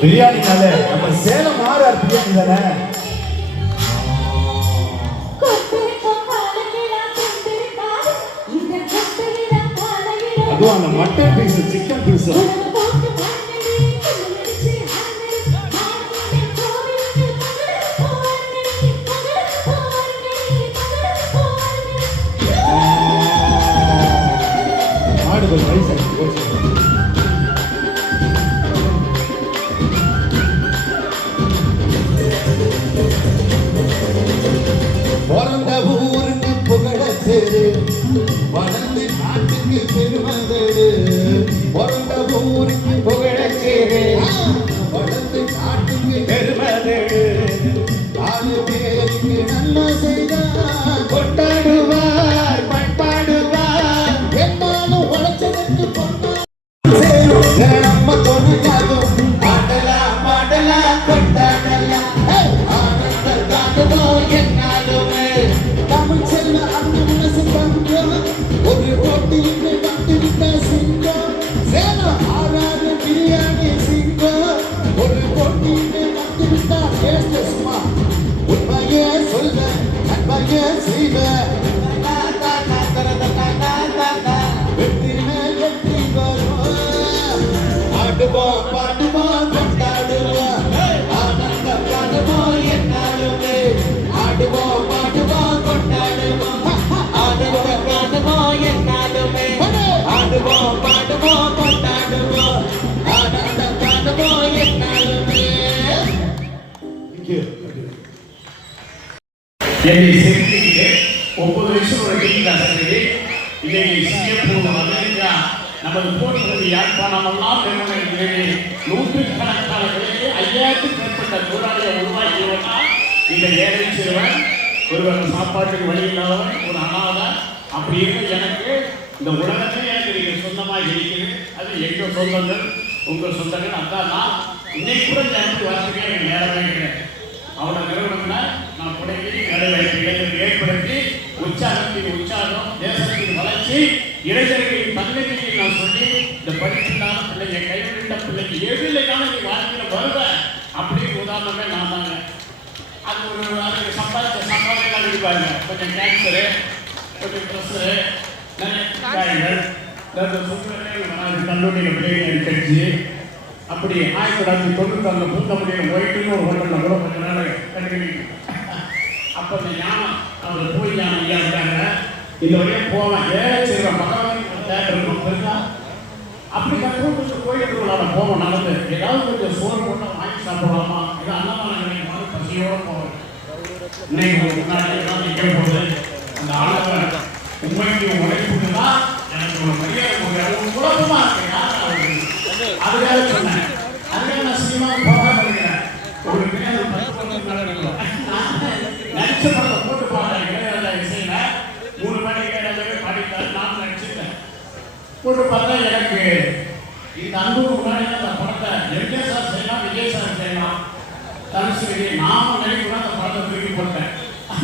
பிரியாணினால நம்ம சேலம் ஆர்ஆர் பிரியாணி தானே. அதுவும் அந்த மட்டன் பீஸ், சிக்கன் பீஸ் ஆடுகள் ரைஸ் பிறந்த ஊருக்கு புகழ சேரு, வளர்ந்து நாட்டுக்கு பெருமதேடு. பிறந்த ஊருக்கு புகழ சேரு, வளர்ந்து நாட்டுக்கு பெருமதேடு. 4 பேருக்கு நன்மை செய்தார் கொண்டாடுவார் பண்பாடுவார். என்னாலும் உழைச்சதற்கு பொண்ணா நம்ம தொழிலாகும் பாடலாம் பாடலாம் கொண்டாடலாம். ஆனந்த காட்டுவோம் என்னாலுமே தமிழ் செல்ல அந்த மனசு தங்கம். ஒரு போட்டியில் வந்துவிட்ட சிங்கம் சேலம் ஆறாறு பிரியாணி சிங்கம். ஒரு போட்டியில் வந்துவிட்டா பேச சும்மா உண்மையே சொல்ல நன்மையே செய்வ. வெற்றி மேல் வெற்றி வரும். ஆடுவோம் பாடுவோம் கொண்டாடுவோம். ஆனந்த பாடுவோம் என்னாலுமே ஆடுவோம் பாடுவோம் கொண்டாடுவோம். ஆனந்த பாடுவோம் என்னாலுமே ஆடுவோம் பாடுவோம் கொண்டாடுவோம். ஆனந்த பாடுவோம் என்னாலுமே. என்னை செலுத்திக்கிட்டு 9 வயசு ஒரு டீச்சர் இன்னைக்கு சிங்கப்பூர், அமெரிக்கா, நமது போட்டுறது யாழ்ப்பாணம் எல்லாம் நூற்றுக்கணக்கான 5000க்கும் மேற்பட்ட தொழிலாளியை உருவாக்கியவனா இந்த ஏழை சிறுவன், ஒருவர் சாப்பாட்டுக்கு வழி இல்லாதவன், ஒரு அனாதை. அப்படி இருக்க எனக்கு இந்த உலகத்திலே எனக்கு நீங்கள் சொந்தமாக இருக்குது. அது எங்கள் சொந்தங்கள், உங்கள் சொந்தங்கள். அதான் நான் இன்னைக்கு கூட எனக்கு வரத்துக்கே எனக்கு நேரமே கிடையாது. அவரோட நிறுவனத்தில் நான் புடங்கி வேலை வாய்ப்பு இளைஞர்கள் ஏற்படுத்தி உற்சாகம் தேசத்தின் வளர்ச்சி இளைஞர்களின் தன்னம்பிக்கை நான் சொல்லி இந்த படிப்பில்லாத பிள்ளைங்க கைவிட்ட பிள்ளைங்க எதிலைனாலும் நீ வாழ்க்கையில் வருவ அப்படின்னு உதாரணமே நான் தாங்க. அது ஒரு அதுக்கு சம்பாதிக்கலாம் இருப்பாங்க. கொஞ்சம் கேன்சரு, கொஞ்சம் ப்ரெஷரு, நிறைய காயங்கள், கல்லூரியில் பிள்ளைங்க கழிச்சு அப்படி 1996 பூந்தமல்லியில் ஒயிட்டுன்னு ஒரு ஹோட்டலில் கூட கொஞ்ச நாள் கண்டுபிடிக்கும். அப்போ இந்த ஞானம் அவர் போய் ஞானம் ஐயா இருக்காங்க. இந்த வழியாக போவேன். சரி பகவான் தேட்டர் இருக்கும் பெருசா அப்படி கற்றுக்கிட்டு கோயிலுக்குள்ளார போவோம். நடந்து ஏதாவது கொஞ்சம் சோறு போட்டு வாங்கி சாப்பிடலாமா, ஏதோ அன்னமான நினைக்கும்போது பசியோடு போவேன். இன்னைக்கு முன்னாடி எல்லாம் நிற்க போது அந்த ஆளவன் உண்மைக்கு உழைப்புக்கு தான் எனக்கு ஒரு மரியாதை குழப்பமா இருக்கு. அதுக்காக சொன்னேன். அதுக்காக நான் சினிமா போக இருக்கிறேன். ஒரு நடிச்ச படத்தை போட்டு பாடுறேன். இளையராஜா இசையில 3 மணிக்கு இளையராஜாவே பாடிட்டார். நான் நடிச்சிருக்கேன். போட்டு பார்த்தா எனக்கு இந்த அன்புக்கு முன்னாடி அந்த படத்தை எம்ஜிஆர் சார் செய்யலாம், விஜய் சார் செய்யலாம், தனுசு விஜய் நாம நினைக்கூட அந்த படத்தை தூக்கி போட்டேன்.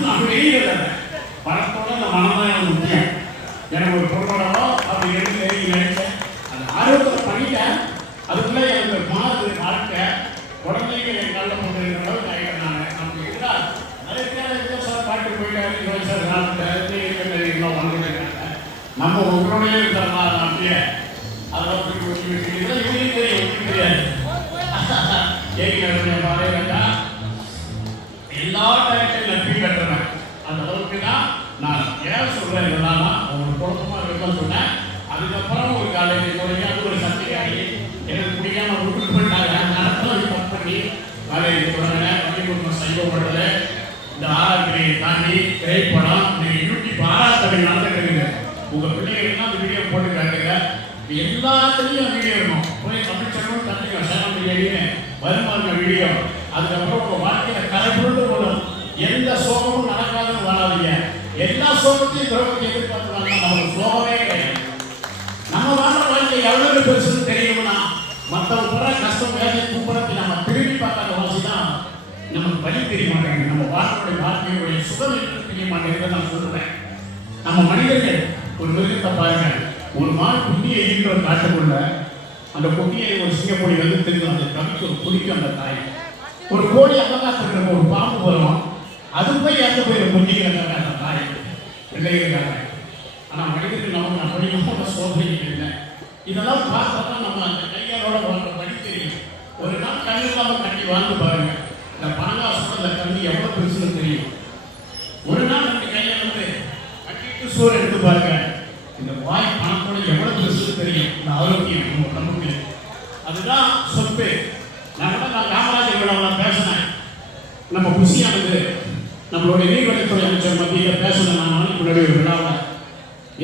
நான் வெளியில படத்தோட அந்த மனதான் எனக்கு முக்கியம். எனக்கு ஒரு பொருளாதாரோ அப்படி எடுத்து நினைச்சேன். அந்த ஆர்வத்தை பண்ணிட்டேன். அதுக்குள்ளே எனக்கு மாறுது வாழ்க்கை. குழந்தைங்க என் காலில் போட்டு இருக்கிற அளவுக்கு ஆகிட்டேன். நான் நமக்கு இருந்தால் நிறைய சார் பாட்டு போயிட்டாரு சார் நாட்டில் வந்துருக்காங்க. நம்ம உங்களுடைய இருக்கிறதா அப்படியே அதெல்லாம் இவங்களுக்கு தெரியாது. ஏற்கனவே பாருங்கக்கா எல்லா டேரக்டரும் நம்பி கட்டுறேன். அந்த அளவுக்கு தான் நான் ஏன் சொல்கிறேன். என்னன்னா உங்களுக்கு குழப்பமாக இருக்குன்னு சொன்னேன். அதுக்கப்புறம் ஒரு காலேஜ் போறீங்க, அது ஒரு சர்டிஃபிகேட் எனக்கு பிடிக்காம விட்டு போயிட்டாங்க. நடத்தலாம் கட் பண்ணி காலேஜ் தொடங்கினேன். பள்ளிக்கூடம் சைவப்படுறது இந்த ஆராய்ச்சியை தாண்டி திரைப்படம் நீங்கள் யூடியூப் ஆராய்ச்சி நடந்துக்கிறீங்க. உங்கள் பிள்ளைகளுக்குலாம் அந்த வீடியோ போட்டு காட்டுங்க. எல்லாத்துலேயும் வீடியோ இருக்கும். போய் தமிழ் சேனலும் தட்டுங்க. சேனல் பிரியாணின்னு வருமாங்க வீடியோ. அதுக்கப்புறம் உங்கள் வாழ்க்கையில் கரைபுரண்டு போடும். எந்த சோகமும் நடக்காதுன்னு வராதிங்க. எல்லா சோகத்தையும் துரோகத்தை எதிர்பார்த்துவாங்க. நமக்கு சோகமே கிடையாது. நம்ம வாழ்ற வாழ்க்கை எவ்வளவு பெருசுன்னு தெரியும்னா மற்றவங்க போற கஷ்டம் வேலை கூப்பிடத்தை நம்ம திரும்பி பார்க்காத வாசி தான் நமக்கு வழி தெரிய மாட்டேங்குது. நம்ம வாழ்க்கையுடைய வாழ்க்கையுடைய சுகம் தெரிய மாட்டேங்குது. நான் சொல்றேன். நம்ம மனிதர்கள் ஒரு மிருகத்தை பாருங்க. ஒரு மான் குட்டியை ஈன்ற காட்டுக்குள்ள அந்த குட்டியை ஒரு சிங்கப்பொடி வந்து தெரியும், அந்த கவிக்கு ஒரு பிடிக்கும் அந்த தாய். ஒரு கோழி அபகாசம் ஒரு பாம்பு வரும், அது போய் இறந்து போய் முடிக்கிறாங்க அந்த தாய் பிள்ளைகளுக்காக. ஆனால் மனிதர்கள் நமக்கு அப்படி சோதனை இல்லை. இதெல்லாம் பார்த்தா நம்ம அந்த கையாளோட வாழ்ற வழி தெரியும். ஒரு நாள் கண்ணு இல்லாமல் கட்டி வாழ்ந்து பாருங்க, இந்த பணங்காசோட அந்த கண்ணு எவ்வளோ பெருசுன்னு தெரியும். ஒரு நாள் நம்ம கையை வந்து கட்டிட்டு சோறு எடுத்து பாருங்க, இந்த வாய் பணத்தோட எவ்வளவு பெருசுன்னு தெரியும். இந்த ஆரோக்கியம் நம்ம உடம்புக்கு, அதுதான் சொத்து. நான் காமராஜர் விழாவில் பேசினேன். நம்ம குஷியானது நம்மளுடைய நீர்வளத்துறை அமைச்சர் மத்தியில் பேசினேன் நான் நாளைக்கு முன்னாடி ஒரு விழாவில்.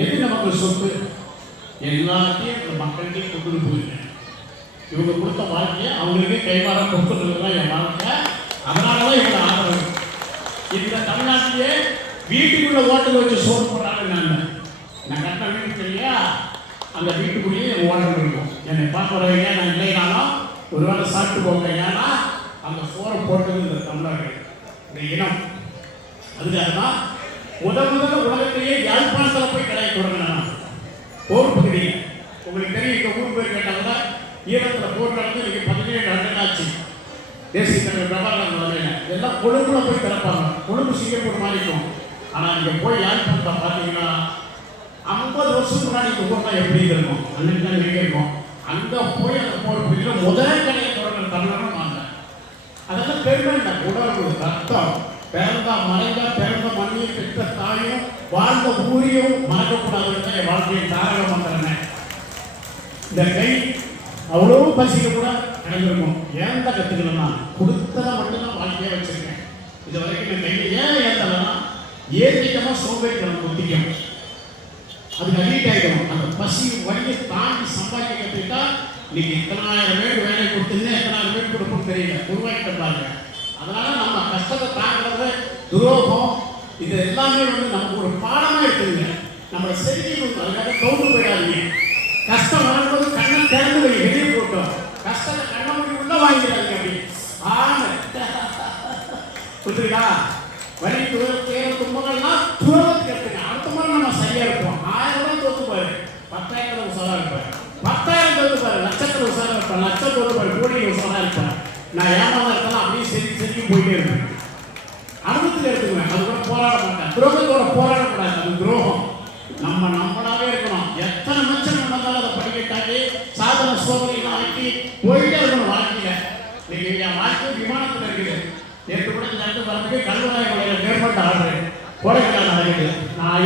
எது நமக்கு சொத்து? எல்லாத்தையும் இந்த மக்களுக்கே கொண்டு போயிருக்கேன். இவங்க கொடுத்த வாழ்க்கையை அவங்களுக்கே கைவார கொடுத்துறது தான் என் வாழ்க்கை. அதனால தான் இவங்க ஆதரவு. இந்த தமிழ்நாட்டிலே வீட்டுக்குள்ள ஓட்டல் வச்சு சோறு போடுறாங்க. நான் கட்ட வீட்டுக்கு இல்லையா, அந்த வீட்டுக்குள்ளேயே என் ஓட்டல் இருக்கும். என்னை பார்க்க வரவங்க நான் இல்லைனாலும் ஒரு வேளை சாப்பிட்டு போங்க. ஏன்னா அந்த சோறை போட்டது இந்த தமிழர்கள், இந்த இனம். அதுக்காக தான் முதல்ல உலகத்திலேயே யாழ்ப்பாணத்தில் போய் கடையை தொடங்கினான். போர் பகுதி உங்களுக்கு தெரியும். இந்த ஊர் பேர் கேட்டாங்கன்னா ஈரத்தில் போர் நடந்து இன்னைக்கு 17 ஆண்டு ஆச்சு. தேசிய தலைவர் பிரபாகரன் தலைமையில் எல்லாம் கொழும்புல போய் திறப்பாங்க. கொழும்பு சிங்கப்பூர் மாதிரி இருக்கும். ஆனால் இங்கே போய் யாழ்ப்பாணத்தை பார்த்தீங்கன்னா 50 வருஷத்துக்கு முன்னாடி இந்த ஊர்லாம் எப்படி இருக்கும், அன்னைக்கு தான் எங்கே இருக்கும். அங்கே போய் அந்த போர் பகுதியில் முதல் கடையை தொடங்குற தமிழகம் வாங்க. அதெல்லாம் பெருமை இல்லை, உணர்வு, ரத்தம். பிறந்த மறைந்த பிறந்த மண்ணையும் பெற்ற தாயும் வாழ்ந்த ஊரையும் மறக்கக்கூடாதுன்னு என் வாழ்க்கையை தாரக மந்திரனே. இந்த கை அவ்வளோ பசிக்க கூட கிடைச்சிருக்கும். ஏன் தான் கற்றுக்கணும்னா கொடுத்ததை மட்டும்தான் வாழ்க்கையாக வச்சிருக்கேன். இது வரைக்கும் இந்த கையை ஏன் ஏற்றலைன்னா ஏற்றிட்டமாக சோம்பேறித்தனம் குத்திக்கும், அதுக்கு அடிக்ட் ஆகிடும். அந்த பசி வழியை தாண்டி சம்பாதிக்க கற்றுக்கிட்டா இன்னைக்கு 10,000 பேர் வேலை கொடுத்துன்னு 10,000 பேர் கொடுப்போம் தெரியல, உருவாக்கிட்டு பாருங்க. அதனால நம்ம கஷ்டத்தை தாங்கிறது, துரோகம், இது எல்லாமே வந்து நமக்கு ஒரு பாடமாக இருக்குதுங்க. நம்மளை செதுக்கணும். அதுக்காக தோண்டு போயிடாதீங்க. கஷ்டம் வரும்போது கண்ணை திறந்து வை, வெளியே போட்டோம். கஷ்டத்தை கண்ணை மூடி உள்ள வாங்கிடாதீங்க. அப்படி புரியுதுங்களா? வழி தேவை துன்பங்கள்லாம் தூரத்துக்கு எடுத்துங்க. அடுத்த முறை நம்ம சரியா இருப்போம். 1000 ரூபாய் தோத்து பாரு, 10,000 உசாரா இருப்பாரு. 10,000 தோத்து பாரு, லட்சத்தில் உசாரா இருப்பேன். லட்சம் தோத்து பாரு, கோடி உசாரா இருப்பேன். நான் ஏமாதான் இருக்கலாம், அப்படியே செஞ்சு போயிட்டே இருப்பேன். அனுபவத்தில் எடுத்துக்குவேன். அது கூட போராட மாட்டேன். துரோகத்தோட போராடக்கூடாது, அது துரோகம். நம்ம நம்மளாவே இருக்கணும். எத்தனை மச்சம் நடந்தாலும் அதை படிக்கட்டாக்கி சாதன சோதனைலாம் ஆக்கி போயிட்டே இருக்கணும் வாழ்க்கையில. இன்னைக்கு என் வாழ்க்கை விமானத்தில் இருக்குது. நேற்று கூட இந்த இடத்துக்கு வரதுக்கு கல்வராய மலையில் மேற்பட்ட ஆடுறேன். கோடைக்காலம் நடக்குது. நான்